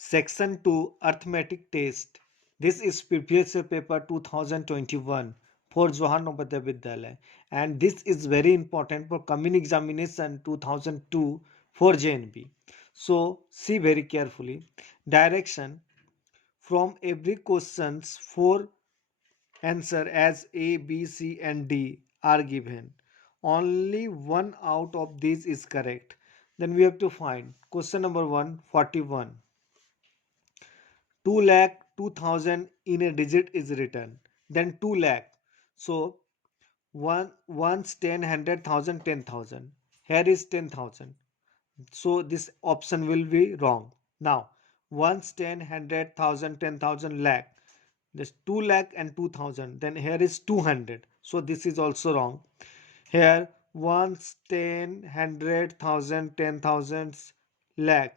Section 2 Arithmetic Test. This is previous year paper 2021 for Johan Navodaya Vidyalaya, and this is very important for coming examination 2002 for JNB. So see very carefully. Direction: from every questions four answer as A, B, C and D are given. Only one out of these is correct. Then we have to find question number 1, 41. 2 lakh 2000 in a digit is written, then 2 lakh. So one once 10 100,000 10,000, here is 10,000, so this option will be wrong. Now once 10 100,000 10,000 lakh, this 2 lakh and 2000, then here is 200, so this is also wrong. Here once 10 100,000 10,000 lakh,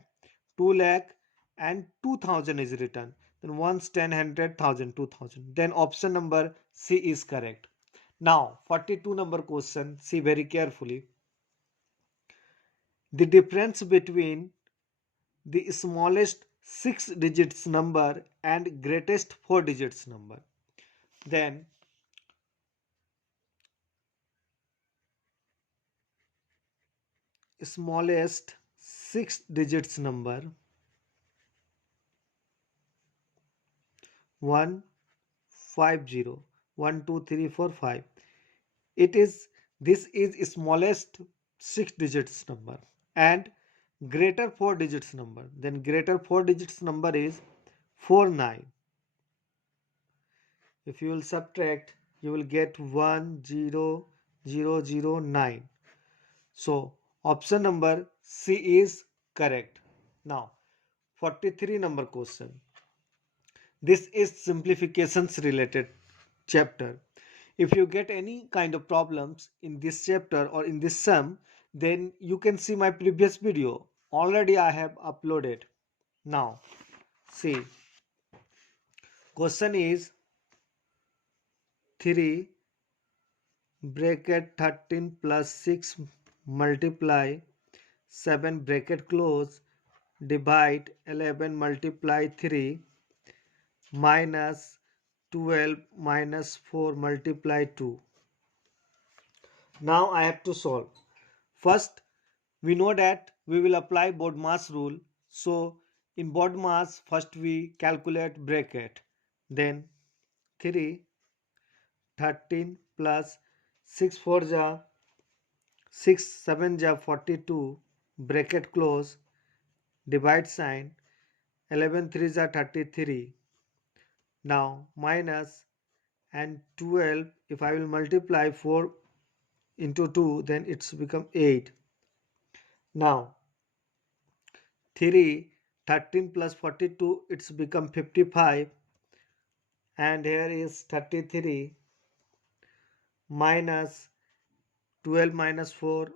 2 lakh and 2000 is written, then once 10 100,000 2000, then option number C is correct. Now 42 number question, see very carefully. The difference between the smallest 6 digits number and greatest 4 digits number. Then smallest 6 digits number 150, 1 2 3 4 5. It is, this is smallest 6 digits number and greater 4 digits number. Then greater 4 digits number is 49. If you will subtract, you will get 10009. So option number C is correct. Now 43 number question. This is simplifications related chapter. If you get any kind of problems in this chapter or in this sum, then you can see my previous video. Already I have uploaded. Now see, question is 3 bracket 13 plus 6 multiply 7 bracket close divide 11 multiply 3 minus 12 minus 4 multiply 2. Now I have to solve. First, we know that we will apply BODMAS rule. So in BODMAS, first we calculate bracket. Then 3 13 plus 6 4 ja 6 7 ja 42 bracket close divide sign 11 3 ja 33. Now minus and 12, if I will multiply 4 into 2, then it's become 8. Now 3 13 plus 42, it's become 55, and here is 33 minus 12 minus 4,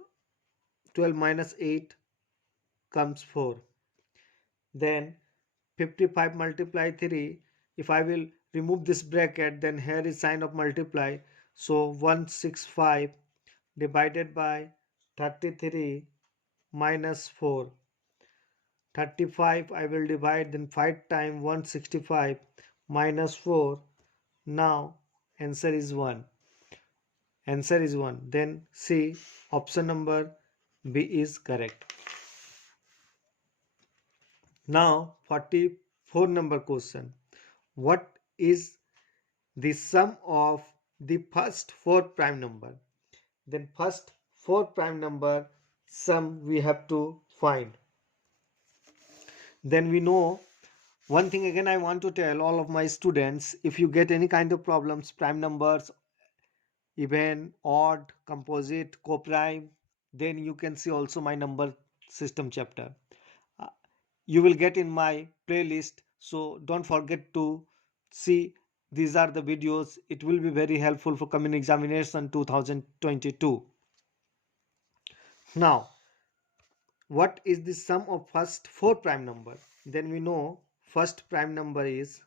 12 minus 8 comes 4. Then 55 multiply 3, if I will remove this bracket, then here is sign of multiply, so 165 divided by 33 minus 4. 35 I will divide, then 5 times 165 minus 4. Now answer is 1. Answer is 1. Then C, option number B is correct. Now 44 number question. What is the sum of the first 4 prime number? Then first 4 prime number sum we have to find. Then we know one thing again, I want to tell all of my students, if you get any kind of problems, prime numbers, even, odd, composite, coprime, then you can see also my number system chapter. Uh, You will get in my playlist, so don't forget to see. These are the videos. It will be very helpful for coming examination 2022. Now, what is the sum of first 4 prime number? Then we know first prime number is,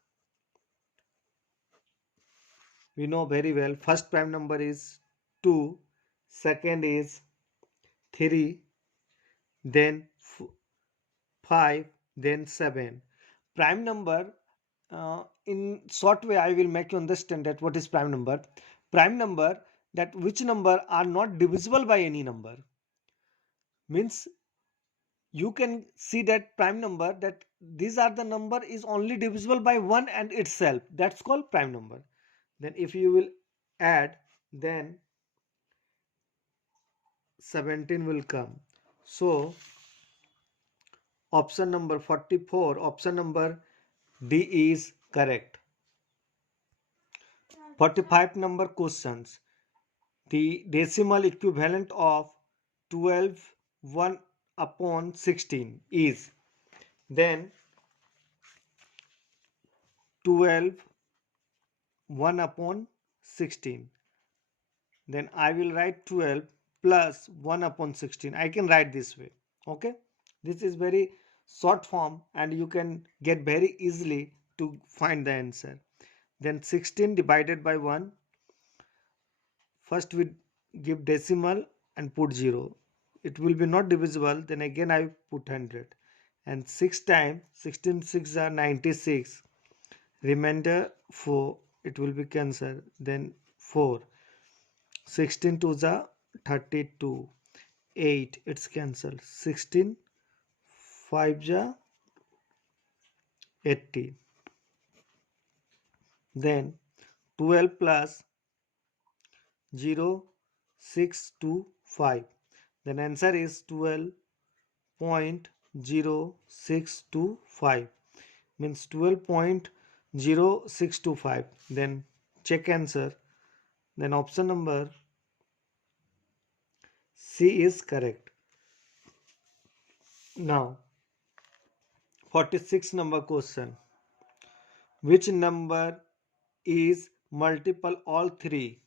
we know very well, first prime number is 2, second is 3, then 5, then 7. Prime number, in short way I will make you understand that what is prime number. Prime number, that which number are not divisible by any number, means you can see that prime number, that these are the number is only divisible by 1 and itself, that's called prime number. Then if you will add, then 17 will come. So option number 44, option number D is correct. 45 number questions. The decimal equivalent of 12 1 upon 16 is, then 12 1 upon 16, then I will write 12 plus 1 upon 16. I can write this way. Okay, this is very short form and you can get very easily to find the answer. Then 16 divided by 1, first we give decimal and put 0, it will be not divisible, then again I put 100, and 6 times 16 6 are 96, remainder 4, it will be cancelled, then 4, 16 2 are 32, 8 it's cancelled, 16 5 are 80, then 12 plus 0 6 2 5, then answer is 12.0625, means 12.0625. Then check answer, then option number C is correct. Now 46 number question, which number is multiple all three?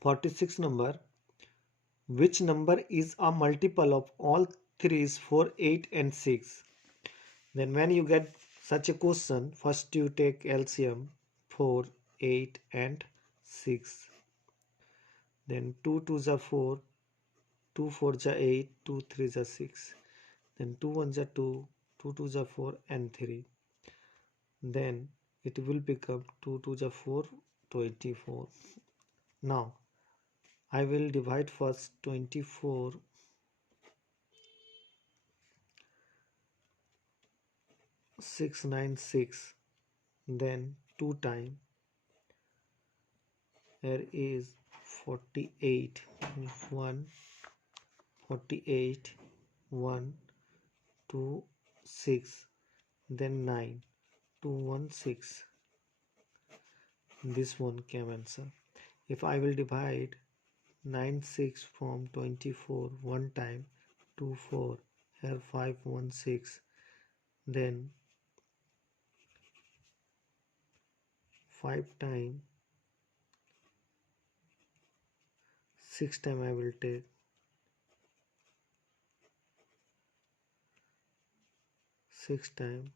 46 number, which number is a multiple of all threes 4 8 and 6? Then when you get such a question, first you take LCM 4 8 and 6, then 2 2s are 4, 2 4s are 8, 2 3s are 6, then 2 1s are 2, 2 2s are 4 and 3, then it will become 2 2s are 4, 24. Now I will divide first 24 696, then 2 times, here is 48 1 48 1 2 6, then 9 2 1 6, this one came answer. If I will divide 9 6 from 24 one time, 2 4, here 5 1 6, then 5 time 6 time I will take 6 time,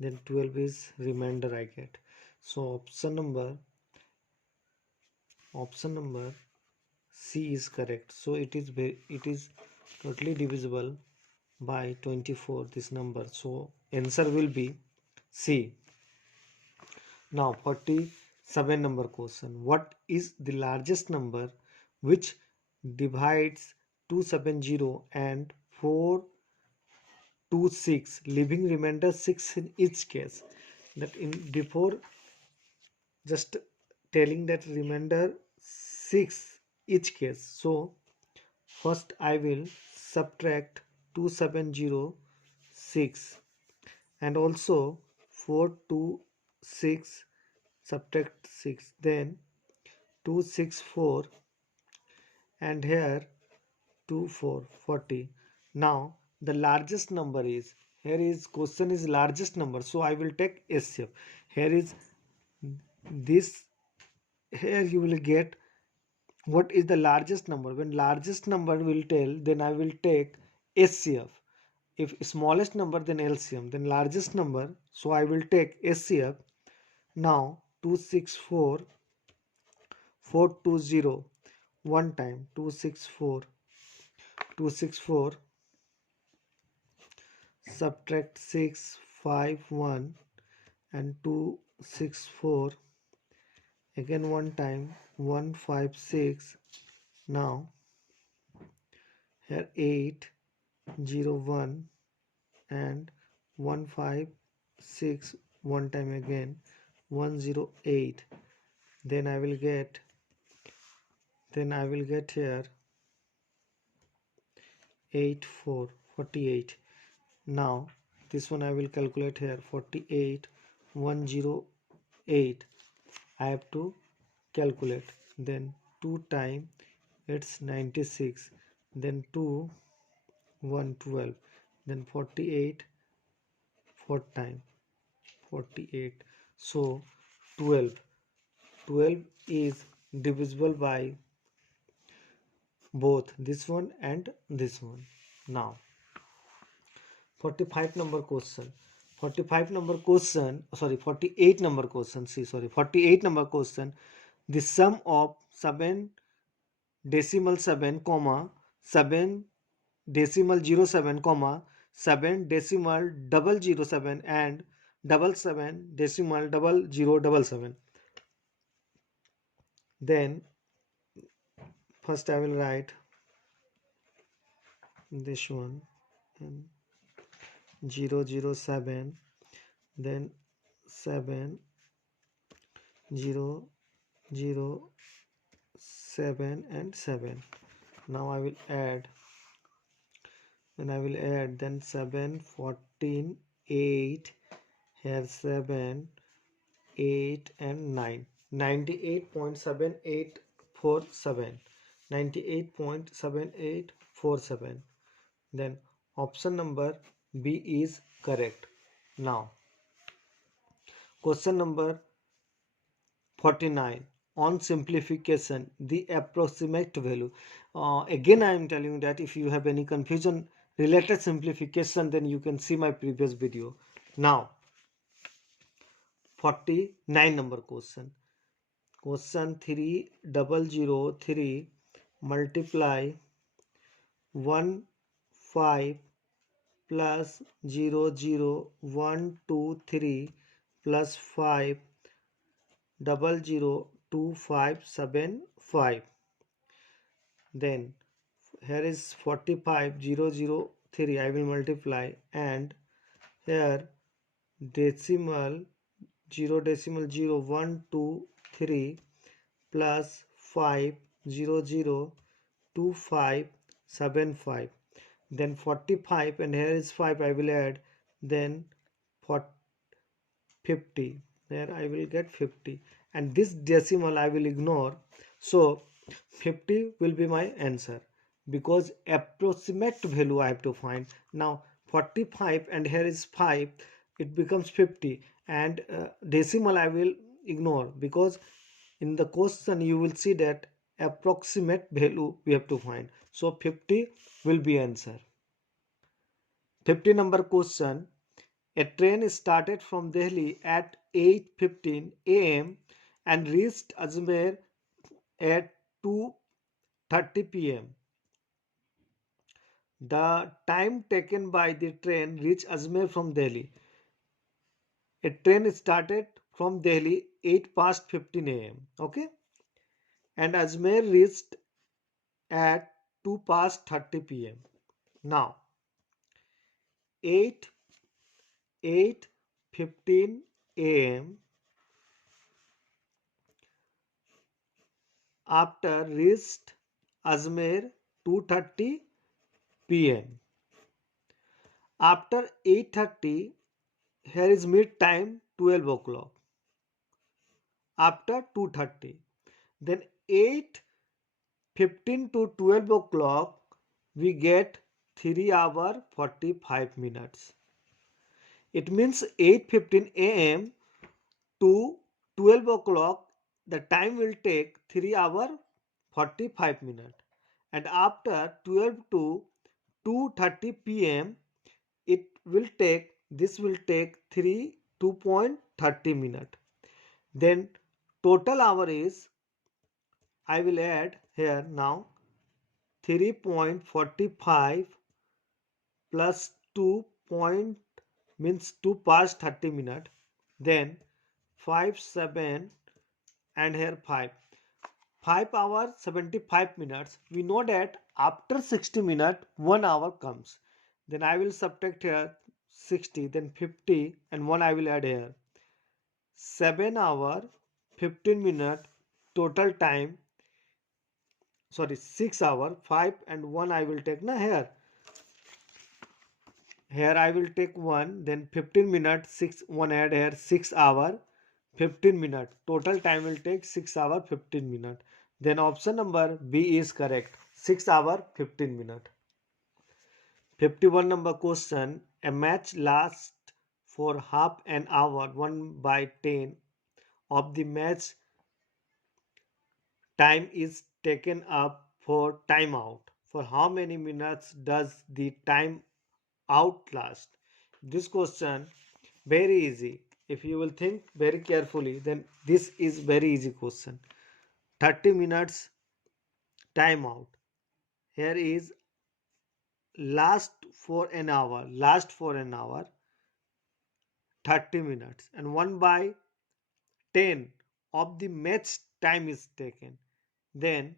then 12 is remainder I get. So option number C is correct. So it is totally divisible by 24, this number, so answer will be C. Now 47 number question, what is the largest number which divides 270 and 426, leaving remainder 6 in each case? That in before just telling that remainder 6 each case, so first I will subtract 2706 and also 426 subtract 6, then 264 and here 2440. Now the largest number is, here is question is largest number, so I will take SCF. Here is this, here you will get what is the largest number. When largest number will tell, then I will take SCF. If smallest number, then LCM, then largest number, so I will take SCF. Now 264 420 one time, 264 264, subtract 6, 5, 1, and 264, again one time, 156. Now here 8, 0, 1, and 156, one time again, 108. Then I will get here 8, 4, 48. Now this one I will calculate here, 48, 108. I have to calculate. Then 2 time, it's 96. Then 2, 112. Then 48, 4 time, 48. So 12. 12 is divisible by both this one and this one. Now 48 number question, 48 number question, see, sorry, 48 number question. The sum of 7 decimal 7 comma 7 decimal 07 comma 7 decimal 007 and 7 decimal 0077. Then first I will write this one and 007, then 7 0 0 7 and 7. Now I will add, then 7 14 8, here 7 8 and 9, 98.7847, 98.7847. Then option number B is correct. Now question number 49, on simplification, the approximate value. Again I am telling you that if you have any confusion related simplification, then you can see my previous video. Now 49 number question. Question 3003 multiply 1 5 plus 0 0 1 2 3 plus 5 00 2 5 7 5. Then here is 45003, I will multiply, and here decimal 0 decimal 0 1 2 3 plus 5 00 2 5 7 5. Then 45 and here is 5, I will add, then 50, there I will get 50, and this decimal I will ignore. So 50 will be my answer, because approximate value I have to find. Now 45 and here is 5, it becomes 50, and decimal I will ignore, because in the question you will see that approximate value we have to find. So 50 will be answer. 50 number question. A train started from Delhi at 8:15 a.m. and reached Ajmer at 2:30 p.m. The time taken by the train reach Ajmer from Delhi. A train started from Delhi 8 past 15 a.m. Okay, and Ajmer reached at 2 past 30 p.m. Now 8 8:15 a.m. after reached Ajmer 2:30 p.m. After 8:30, here is mid time 12 o'clock. After 2:30, then 8:15 to 12 o'clock, we get 3 hour 45 minutes. It means 8:15 a.m. to 12 o'clock, the time will take 3 hour 45 minutes, and after 12 to 2:30 p.m. this will take 2.30 minutes. Then total hour is, I will add here now, 3.45 plus 2 point means 2 past 30 minute, then 5 7 and here 5 hours 75 minutes. We know that after 60 minutes 1 hour comes, then I will subtract here 60, then 50 and 1 I will add here. 7 hour 15 minute total time, sorry 6 hour 5 and 1 I will take na here I will take 1, then 15 minutes 6 1 add here 6 hour 15 minute total time will take 6 hour 15 minute. Then option number B is correct, 6 hour 15 minute. 51 number question, a match lasts for half an hour, 1 by 10 of the match time is taken up for timeout. For how many minutes does the time out last? This question very easy. If you will think very carefully, then this is very easy question. 30 minutes timeout. Here is last for an hour, 30 minutes, and 1 by 10 of the match time is taken. Then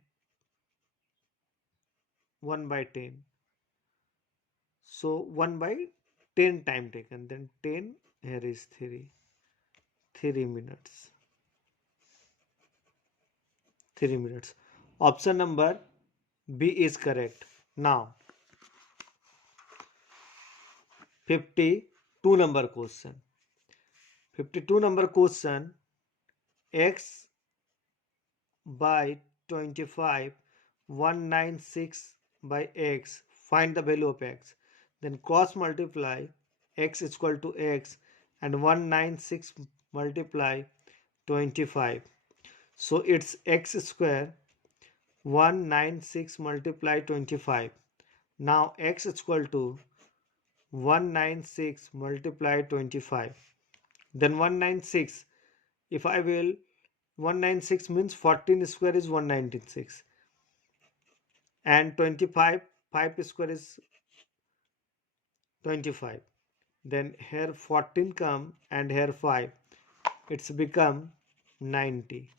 1 by 10. So 1 by 10 time taken. Then 10, here is 3. 3 minutes. 3 minutes. Option number B is correct. Now 52 number question. 52 number question, x by 25 196 by x, find the value of x, then cross multiply x is equal to x and 196 multiply 25, so it's x square 196 multiply 25. Now x is equal to 196 multiply 25, then 196, if I will 196 means 14 square is 196 and 25 5 square is 25, then here 14 come and here 5, it's become 90,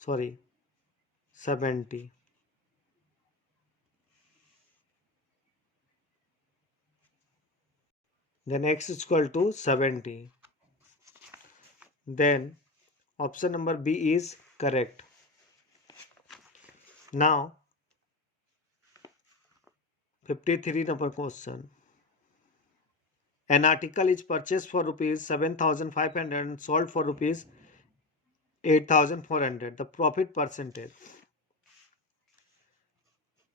sorry 70. Then x is equal to 70. Then option number B is correct. Now 53 number question. An article is purchased for rupees 7,500 and sold for rupees 8,400. The profit percentage.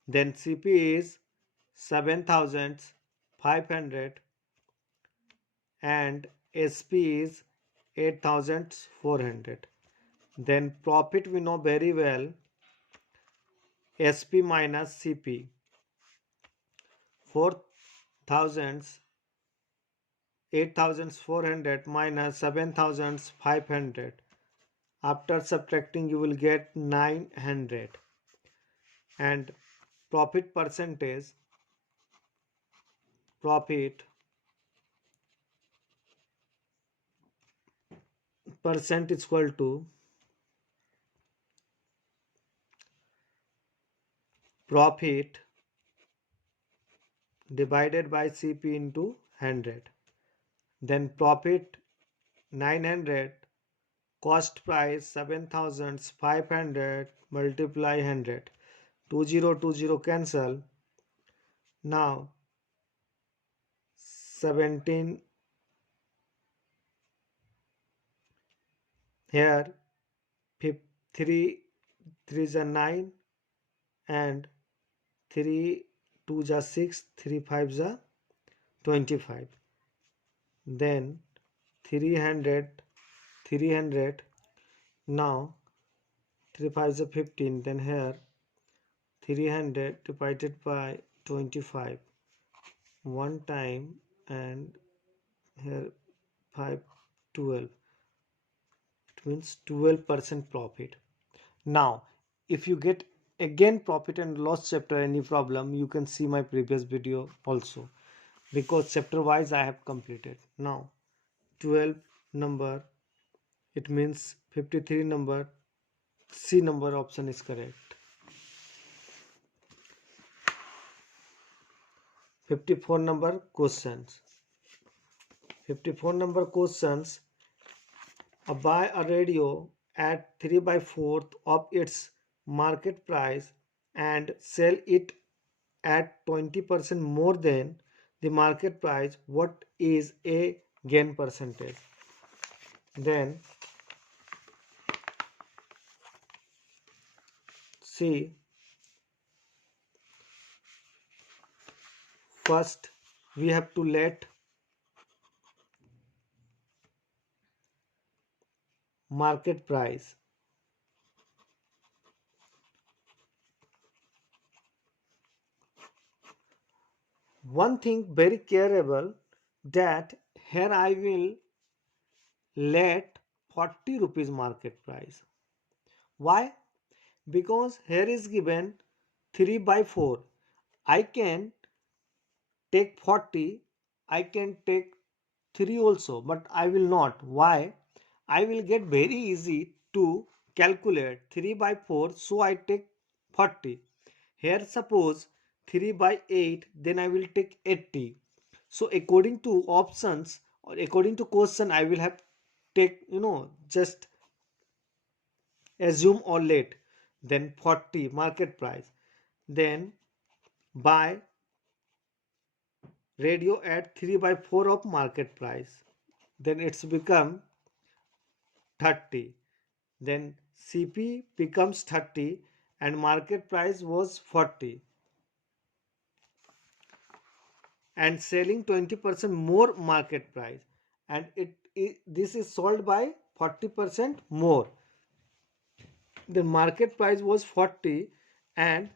Then CP is 7,500 and SP is 8,400. Then profit we know very well, SP minus CP, 4,000 8,400 minus 7,500. After subtracting you will get 900, and profit percentage, profit percent is equal to profit divided by CP into 100. Then profit 900, cost price 7,500 multiply 100, 2020 cancel. Now 17 here, 3 3 is a 9 and 3 2 is a 6, 3 5 is a 25. Then 300 300, now 3 5 is a 15, then here 300 divided by 25 one time and here 5 12, it means 12% profit. Now if you get again profit and loss chapter any problem, you can see my previous video also, because chapter wise I have completed. Now 12 number, it means 53 number, C number option is correct. 54 number questions. 54 number questions. Buy a radio at 3 by 4th of its market price and sell it at 20% more than the market price. What is a gain percentage? Then see, first we have to let market price. One thing very careful, that here I will let 40 rupees market price. Why? Because here is given 3 by 4. I can take 40, I can take 3 also, but I will not. Why? I will get very easy to calculate 3 by 4, so I take 40. Here suppose 3 by 8, then I will take 80. So according to options or according to question, I will have take, just assume or let, then 40 market price, then buy radio at 3 by 4 of market price, then it's become 30, then CP becomes 30 and market price was 40, and selling 20% more market price, and this is sold by 40% more. The market price was 40 and,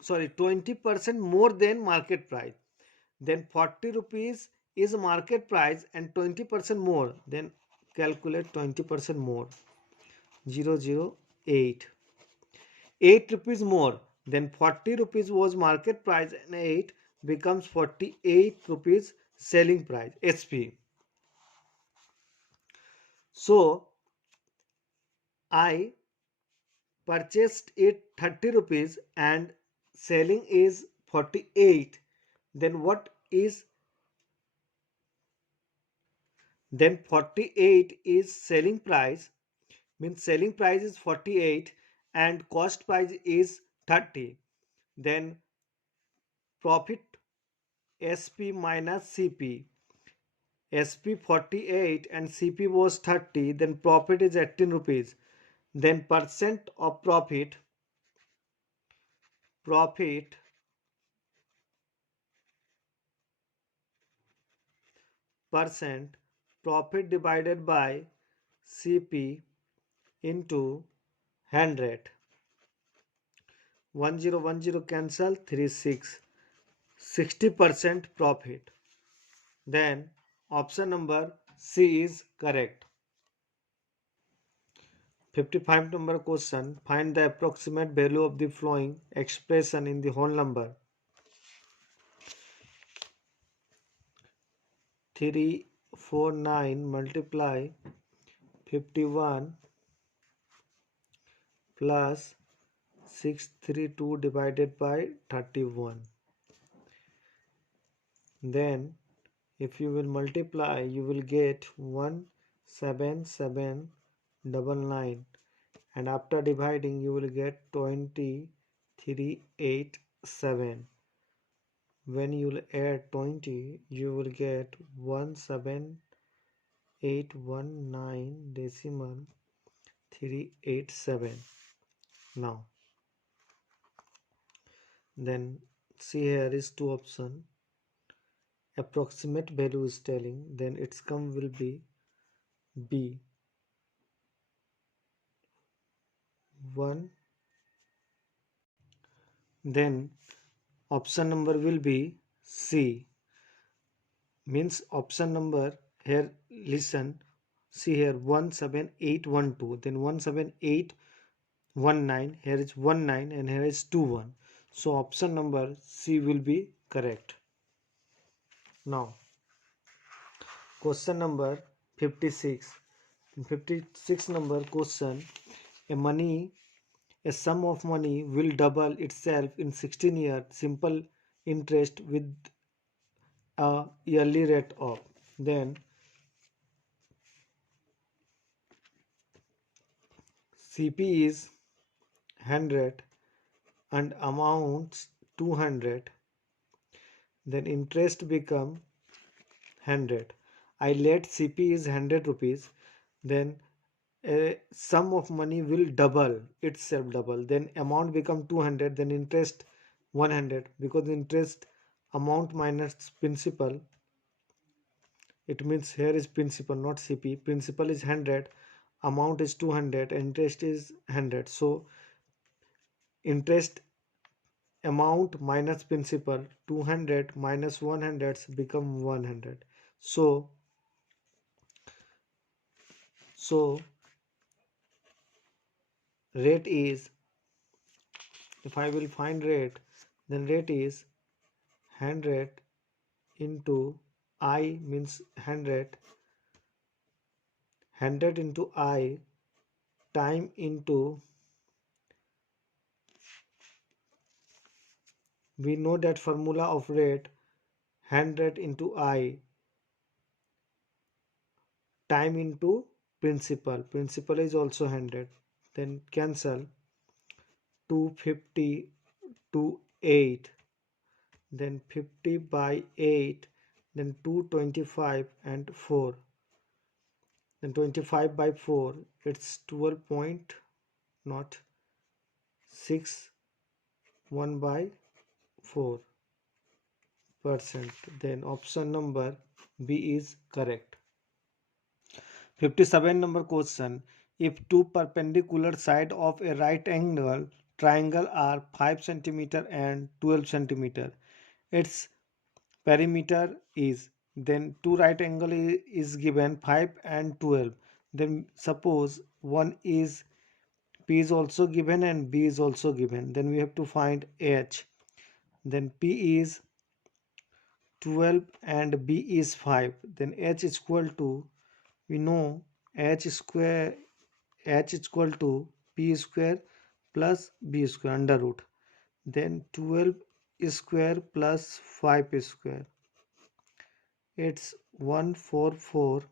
sorry, 20% more than market price, then 40 rupees is market price and 20% more, then calculate 20% more, 008, 8 rupees more, then 40 rupees was market price and 8 becomes 48 rupees selling price, SP. So I purchased it 30 rupees and selling is 48, then what is, then 48 is selling price, means selling price is 48 and cost price is 30, then profit SP minus CP, SP 48 and CP was 30, then profit is 18 rupees, then percent of profit, profit percent, profit divided by CP into 100, 1010 cancel, 36, 60% profit, then option number C is correct. 55 number question, find the approximate value of the following expression in the whole number. 349 multiply 51 plus 632 divided by 31. Then if you will multiply, you will get 17799, and after dividing you will get 2387. When you will add 20, you will get 17819 decimal 387. Now then see, here is two option, approximate value is telling, then its come will be B 1, then option number will be C, means option number here, listen, see here 17812, then 178 19, here is 19 and here is 21. So option number C will be correct. Now question number 56. In 56 number question, a money a sum of money will double itself in 16 years simple interest with a yearly rate of, then CP is 100 and amounts 200, then interest become 100. I let CP is 100 rupees, then a sum of money will double itself, double, then amount become 200, then interest 100, because interest amount minus principal, it means here is principal not CP. Principal is 100, amount is 200, interest is 100. So interest amount minus principal, 200 minus 100 become 100. So rate is, if I will find rate, then rate is 100 into I means 100 into I time into, we know that formula of rate, 100 into I time into principal is also 100, then cancel, 250 to 8, then 50 by 8, then 225 and 4, then 25 by 4, it's 12 point not 6, 1 by 4%. Then option number B is correct. 57 number question. If two perpendicular sides of a right angle triangle are 5 centimeter and 12 centimeter, its perimeter is, then two right angle is given 5 and 12. Then suppose one is P is also given and B is also given. Then we have to find H. Then P is 12 and B is 5. Then H is equal to, we know H square, H is equal to P square plus B square under root. Then 12 square plus 5 square. It's 144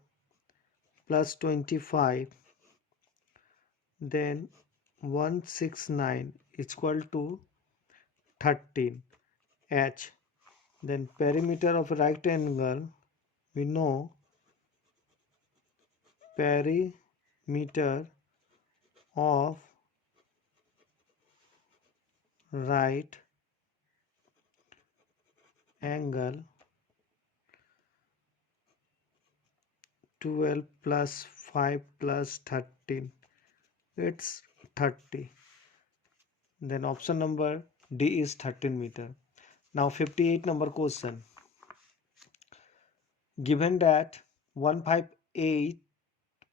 plus 25. Then 169 is equal to 13 H. Then perimeter of right angle, we know perimeter of right angle 12 plus 5 plus 13, it's 30. Then option number D is 13 meter. Now 58 number question. Given that 158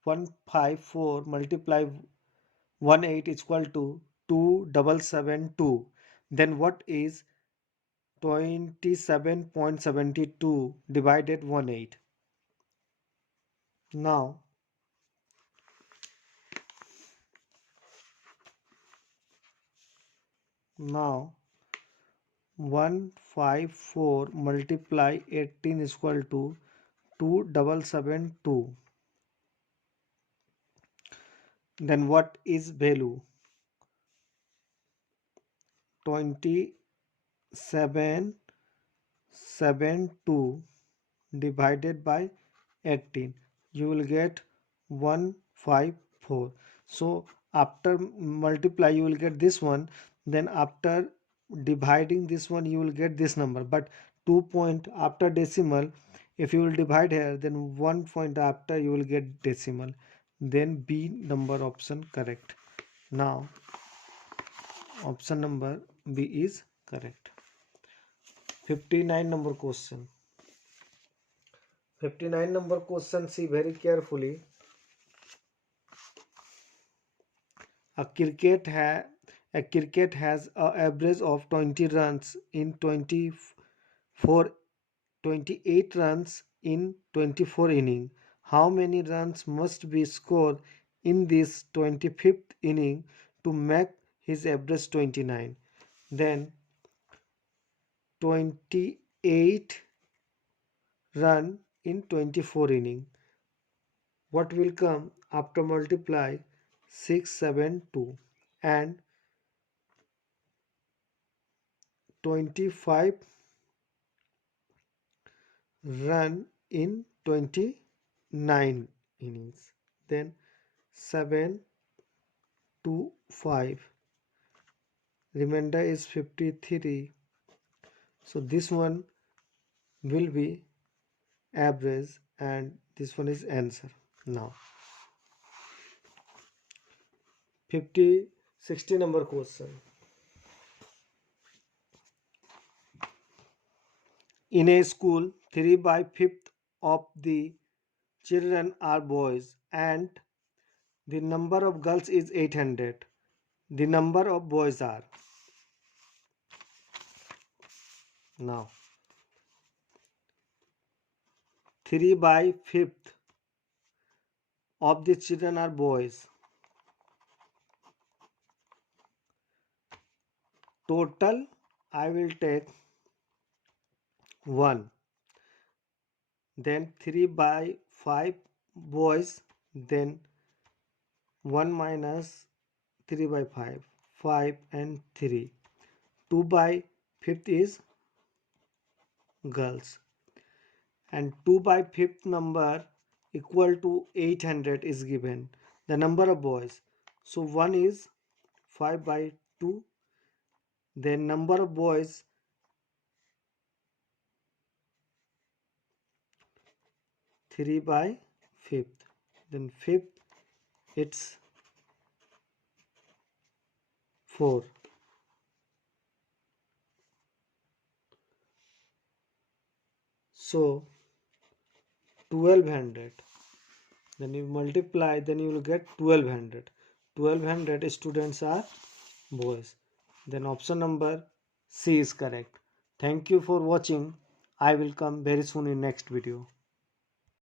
154 multiply 18 is equal to 2772, then what is 27.72 divided 18? Now 154 multiply 18 is equal to 2772. Then what is value? 2772 divided by 18, you will get 154. So after multiply you will get this one, then after dividing this one you will get this number, but 2 point after decimal, if you will divide here, then 1 point after you will get decimal. Then B number option correct. Now option number B is correct. 59 number question. 59 number question, see very carefully. A cricket ha a cricket has an average of 20 runs in 24 28 runs in 24 innings. How many runs must be scored in this 25th inning to make his average 29? Then 28 run in 24 innings. What will come after multiply 672 and 25 run in 29 innings? Then 7 to 5, remainder is 53, so this one will be average and this one is answer. Now 60 number question. In a school, 3 by 5th of the children are boys and the number of girls is 800. The number of boys are, now 3 by 5th of the children are boys. Total I will take 1. Then 3 by 5 boys, then 1 minus 3 by 5, 5 and 3. 2 by 5th is girls. And 2 by 5th number equal to 800 is given. The number of boys. So 1 is 5 by 2. Then number of boys 3 by 5th. Then 5th it's 4. So 1200. Then you multiply, then you will get 1200. 1200 students are boys. Then option number C is correct. Thank you for watching. I will come very soon in next video.